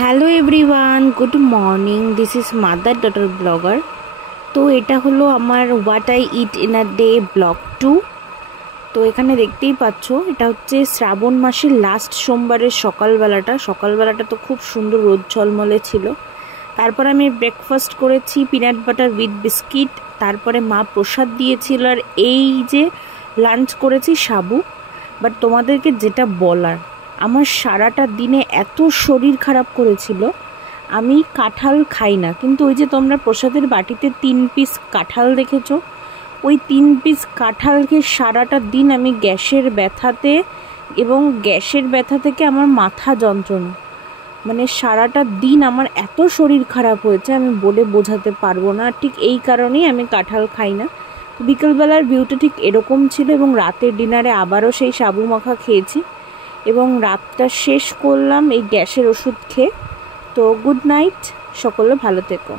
Hello everyone, good morning. This is mother daughter blogger. তো এটা হলো আমার what I it in a day blog 2। তো এখানে দেখতেই পাচ্ছ, এটা হচ্ছে শ্রাবণ মাসের লাস্ট সোমবারের সকালবেলাটা তো খুব সুন্দর রোদ ঝলমলে ছিল। তারপর আমি ব্রেকফাস্ট করেছি পিনাট বাটার উইথ বিস্কিট। তারপরে মা প্রসাদ দিয়েছিল, আর এই যে লাঞ্চ করেছি সাবু। বাট তোমাদেরকে যেটা বলার, আমার সারাটা দিনে এত শরীর খারাপ করেছিল। আমি কাঁঠাল খাই না, কিন্তু ওই যে তোমরা প্রসাদের বাটিতে 3 পিস কাঁঠাল দেখেছো, ওই 3 পিস কাঁঠালকে সারাটা দিন আমি গ্যাসের ব্যথা থেকে আমার মাথা যন্ত্রণা, মানে সারাটা দিন আমার এত শরীর খারাপ হয়েছে আমি বলে বোঝাতে পারবো না। ঠিক এই কারণেই আমি কাঁঠাল খাই না। বিকেলবেলার ভিউটা ঠিক এরকম ছিল, এবং রাতের ডিনারে আবারও সেই সাবু মাখা খেয়েছি, এবং রাতটা শেষ করলাম এই গ্যাসের ওষুধ খেয়ে। তো গুড নাইট, সকলে ভালো থেকো।